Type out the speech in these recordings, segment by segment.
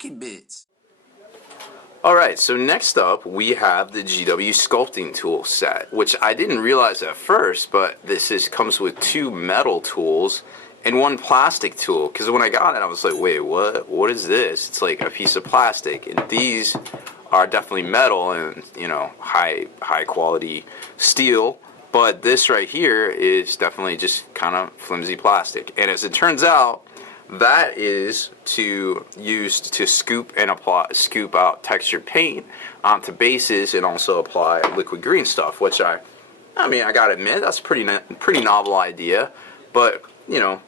socket bits. Alright, so next up we have the GW Sculpting Tool Set, which I didn't realize at first, but this comes with 2 metal tools and 1 plastic tool. Because when I got it, I was like, wait, what is this? It's like a piece of plastic, and these are definitely metal and, you know, high quality steel. But this right here is definitely just kind of flimsy plastic. And as it turns out, that is used to scoop out textured paint onto bases and also apply liquid green stuff, which I mean, I gotta admit, that's a pretty novel idea. But, you know,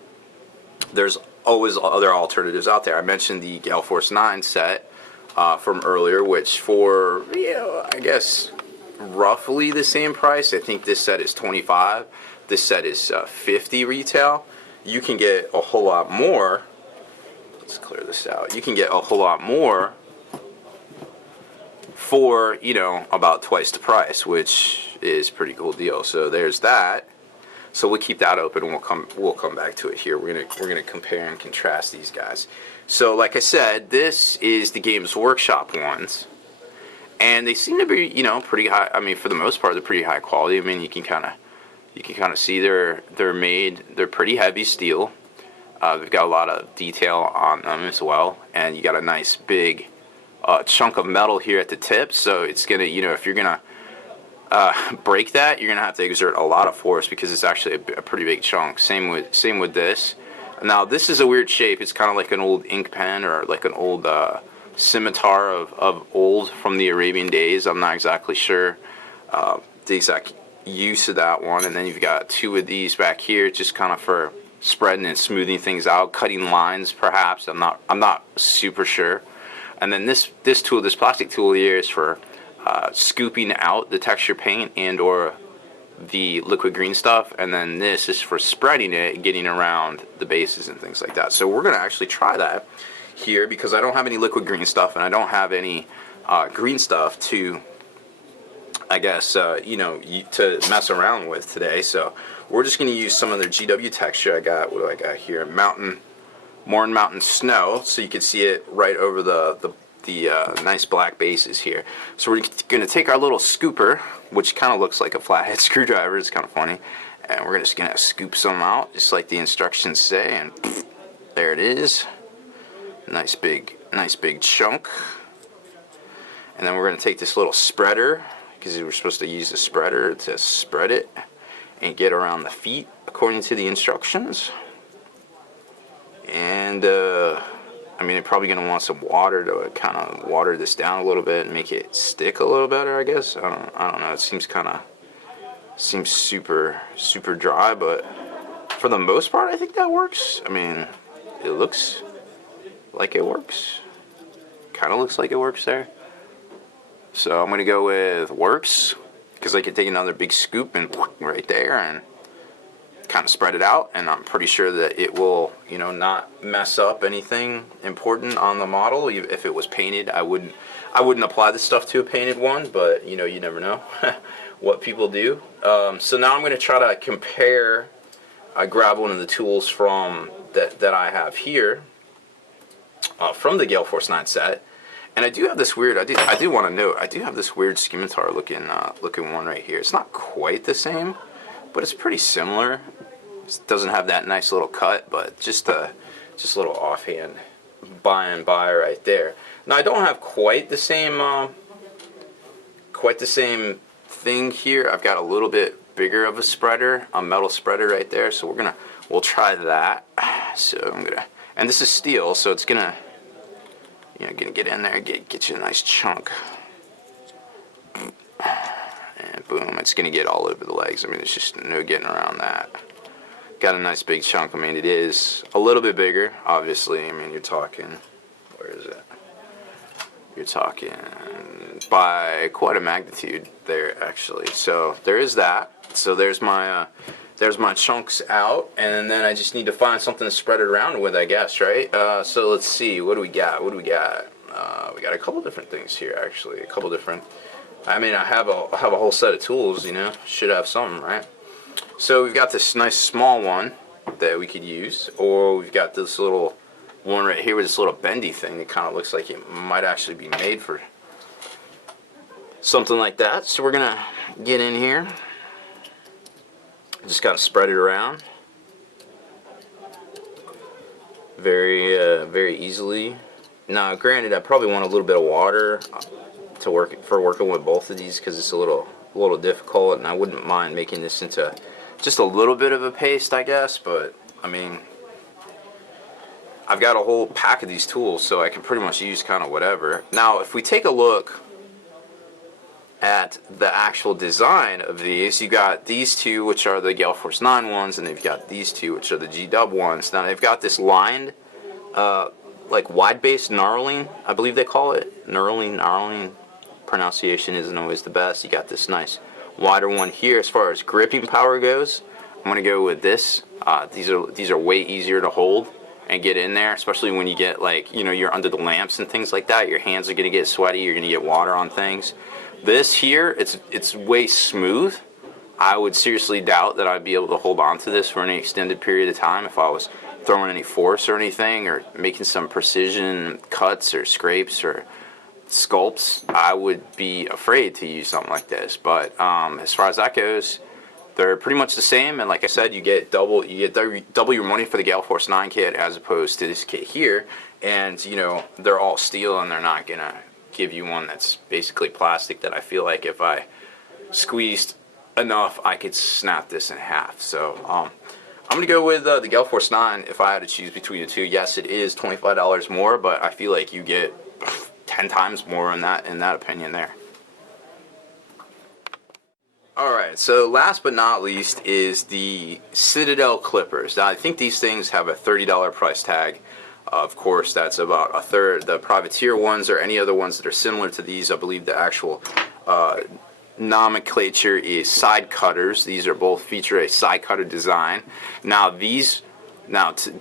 there's always other alternatives out there. I mentioned the Gale Force 9 set from earlier, which for, you know, I guess roughly the same price. I think this set is $25. This set is $50 retail. You can get a whole lot more. Let's clear this out. You can get a whole lot more for, you know, about twice the price, which is a pretty cool deal. So there's that. So we'll keep that open, and we'll come back to it here. We're gonna compare and contrast these guys. So like I said, this is the Games Workshop ones, and they seem to be, you know, pretty high. I mean, for the most part, they're pretty high quality. I mean, you can kind of see they're pretty heavy steel. They've got a lot of detail on them as well, and you got a nice big chunk of metal here at the tip. So it's gonna, you know, if you're gonna break that, you're gonna have to exert a lot of force because it's actually a pretty big chunk. Same with this. Now this is a weird shape. It's kind of like an old ink pen or like an old scimitar of old from the Arabian days. I'm not exactly sure the exact use of that one. And then you've got 2 of these back here, just kind of for spreading and smoothing things out, cutting lines perhaps. I'm not super sure. And then this tool, this plastic tool here, is for scooping out the texture paint and or the liquid green stuff, and then this is for spreading it, getting around the bases and things like that. So we're gonna actually try that here because I don't have any liquid green stuff and I don't have any green stuff to, I guess, you know, to mess around with today. So we're just gonna use some of their GW texture. What do I got here? Mourne Mountain Snow, so you can see it right over the nice black bases here. So we're going to take our little scooper, which kind of looks like a flathead screwdriver. It's kind of funny, and we're just going to scoop some out, just like the instructions say, and there it is. Nice big chunk. And then we're going to take this little spreader, because we're supposed to use the spreader to spread it and get around the feet according to the instructions. And I mean, you're probably going to want some water to kind of water this down a little bit and make it stick a little better, I guess. I don't know. It seems super dry, but for the most part, I think that works. I mean, it looks like it works. Kind of looks like it works there. So I'm going to go with works, because I could take another big scoop and right there and kind of spread it out, and I'm pretty sure that it will, you know, not mess up anything important on the model. If it was painted, I wouldn't apply this stuff to a painted one, but you know, you never know what people do. So now I'm going to try to compare. I grab one of the tools from that I have here from the Gale Force 9 set, and I do have this weird. I do want to note, I do have this weird scimitar looking one right here. It's not quite the same, but it's pretty similar. It doesn't have that nice little cut, but just a little offhand by and by right there. Now I don't have quite the same thing here. I've got a little bit bigger of a spreader, a metal spreader right there. So we'll try that. So and this is steel, so it's gonna get in there, get you a nice chunk. And boom, it's going to get all over the legs. I mean, there's just no getting around that. Got a nice big chunk. I mean, it is a little bit bigger, obviously. I mean, you're talking, where is it? You're talking by quite a magnitude there, actually. So there is that. So there's my chunks out, and then I just need to find something to spread it around with, I guess, right? So let's see. What do we got? We got a couple different things here, actually. A couple different. I mean, I have a whole set of tools, you know. Should have some, right? So we've got this nice small one that we could use, or we've got this little one right here with this little bendy thing that kind of looks like it might actually be made for something like that. So we're gonna get in here, just gotta spread it around very easily. Now granted, I probably want a little bit of water to working with both of these, because it's a little difficult, and I wouldn't mind making this into just a little bit of a paste, I guess. But I mean, I've got a whole pack of these tools, so I can pretty much use kind of whatever. Now if we take a look at the actual design of these, you got these two, which are the Gale Force 9 ones, and they've got these two, which are the G-Dub ones. Now they've got this lined like wide base knurling, I believe they call it. Knurling pronunciation isn't always the best. You got this nice wider one here. As far as gripping power goes, I'm gonna go with this. These are way easier to hold and get in there, especially when you get, like, you know, you're under the lamps and things like that. Your hands are gonna get sweaty, you're gonna get water on things. This here, it's way smooth. I would seriously doubt that I'd be able to hold on to this for any extended period of time if I was throwing any force or anything, or making some precision cuts or scrapes or sculpts. I would be afraid to use something like this. But as far as that goes, they're pretty much the same. And like I said, you get double your money for the Gale Force 9 kit as opposed to this kit here. And you know, they're all steel, and they're not gonna give you one that's basically plastic that I feel like if I squeezed enough I could snap this in half. So I'm gonna go with the Gale Force 9 if I had to choose between the two. Yes, it is $25 more, but I feel like you get 10 times more in that opinion there. Alright, so last but not least is the Citadel Clippers. Now I think these things have a $30 price tag. Of course, that's about a third. The privateer ones or any other ones that are similar to these, I believe the actual nomenclature is side cutters. These are both feature a side cutter design. Now these,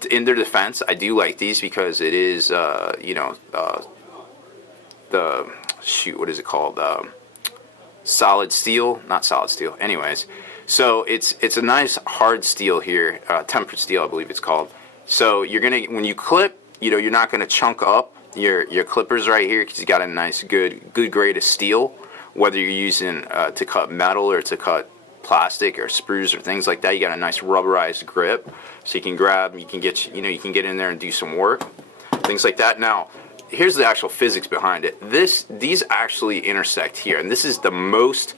in their defense, I do like these because it is, you know, the, shoot, what is it called? Solid steel, not solid steel. Anyways, so it's a nice hard steel here, tempered steel, I believe it's called. So you're gonna, when you clip, you know, you're not gonna chunk up your clippers right here, because you got a nice good grade of steel. Whether you're using to cut metal or to cut plastic or sprues or things like that, you got a nice rubberized grip, so you can grab, you can get, you know, you can get in there and do some work, things like that. Now, here's the actual physics behind it. These actually intersect here, and this is the most.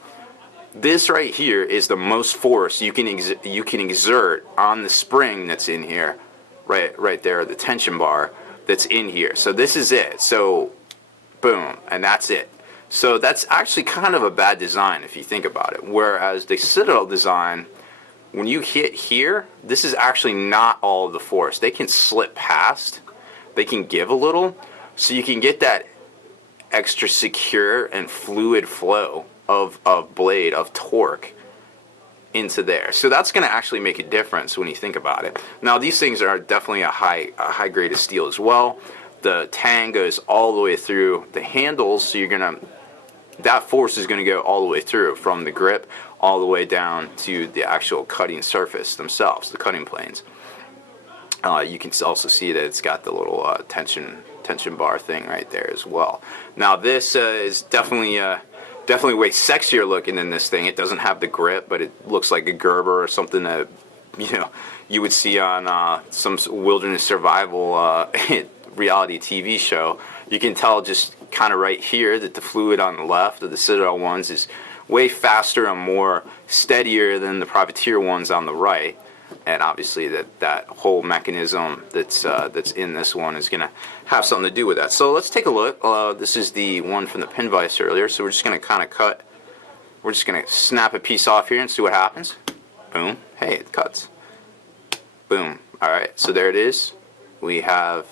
This right here is the most force you can exert on the spring that's in here, right there, the tension bar that's in here. So this is it. So, boom, and that's it. So that's actually kind of a bad design if you think about it. Whereas the Citadel design, when you hit here, this is actually not all of the force. They can slip past, they can give a little, so you can get that extra secure and fluid flow of blade, of torque into there. So that's going to actually make a difference when you think about it. Now these things are definitely a high grade of steel as well. The tang goes all the way through the handles, so you're gonna, that force is going to go all the way through from the grip all the way down to the actual cutting surface themselves, the cutting planes. You can also see that it's got the little tension bar thing right there as well. Now this is definitely way sexier looking than this thing. It doesn't have the grip, but it looks like a Gerber or something that, you know, you would see on some wilderness survival reality TV show. You can tell just kind of right here that the fluid on the left of the Citadel ones is way faster and more steadier than the privateer ones on the right. And obviously that whole mechanism that's in this one is going to have something to do with that. So let's take a look. This is the one from the pin vise earlier. So we're just going to kind of cut. We're just going to snap a piece off here and see what happens. Boom. Hey, it cuts. Boom. All right. So there it is. We have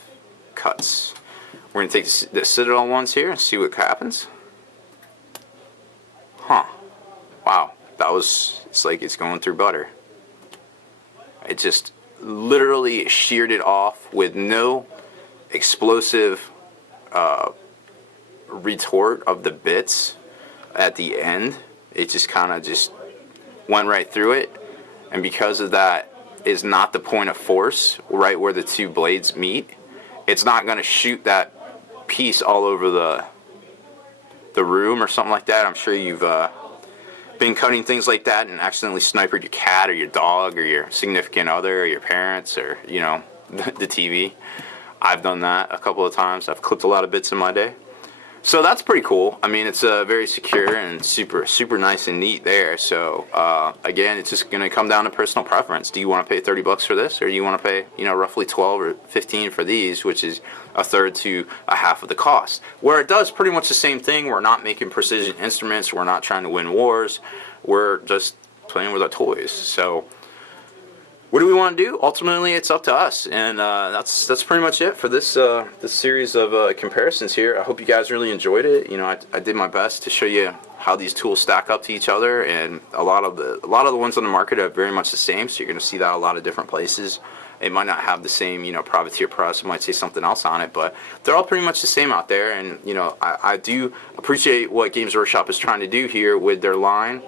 cuts. We're going to take the Citadel ones here and see what happens. Huh. Wow. It's like it's going through butter. It just literally sheared it off with no explosive retort of the bits at the end. It just kind of just went right through it, and because of that is not the point of force, right where the two blades meet, it's not going to shoot that piece all over the room or something like that. I'm sure you've been cutting things like that and accidentally sniped your cat or your dog or your significant other or your parents or, you know, the TV. I've done that a couple of times. I've clipped a lot of bits in my day. So that's pretty cool. I mean, it's very secure and super nice and neat there. So again, it's just going to come down to personal preference. Do you want to pay $30 for this, or do you want to pay, you know, roughly 12 or 15 for these, which is a third to a half of the cost? Where it does pretty much the same thing. We're not making precision instruments. We're not trying to win wars. We're just playing with our toys. So what do we want to do? Ultimately, it's up to us, and that's pretty much it for this this series of comparisons here. I hope you guys really enjoyed it. You know, I did my best to show you how these tools stack up to each other, and a lot of the ones on the market are very much the same. So you're going to see that a lot of different places. It might not have the same, you know, privateer press. It might say something else on it, but they're all pretty much the same out there. And you know, I do appreciate what Games Workshop is trying to do here with their line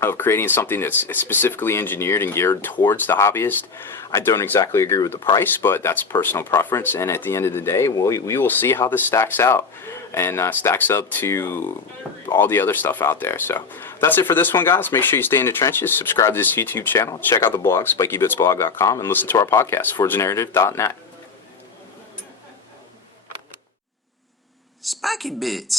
of creating something that's specifically engineered and geared towards the hobbyist. I don't exactly agree with the price, but that's personal preference, and at the end of the day, we will see how this stacks out and stacks up to all the other stuff out there. So that's it for this one, guys. Make sure you stay in the trenches, subscribe to this YouTube channel, check out the blog, spikybitsblog.com, and listen to our podcast, forgenarrative.net. Spiky Bits.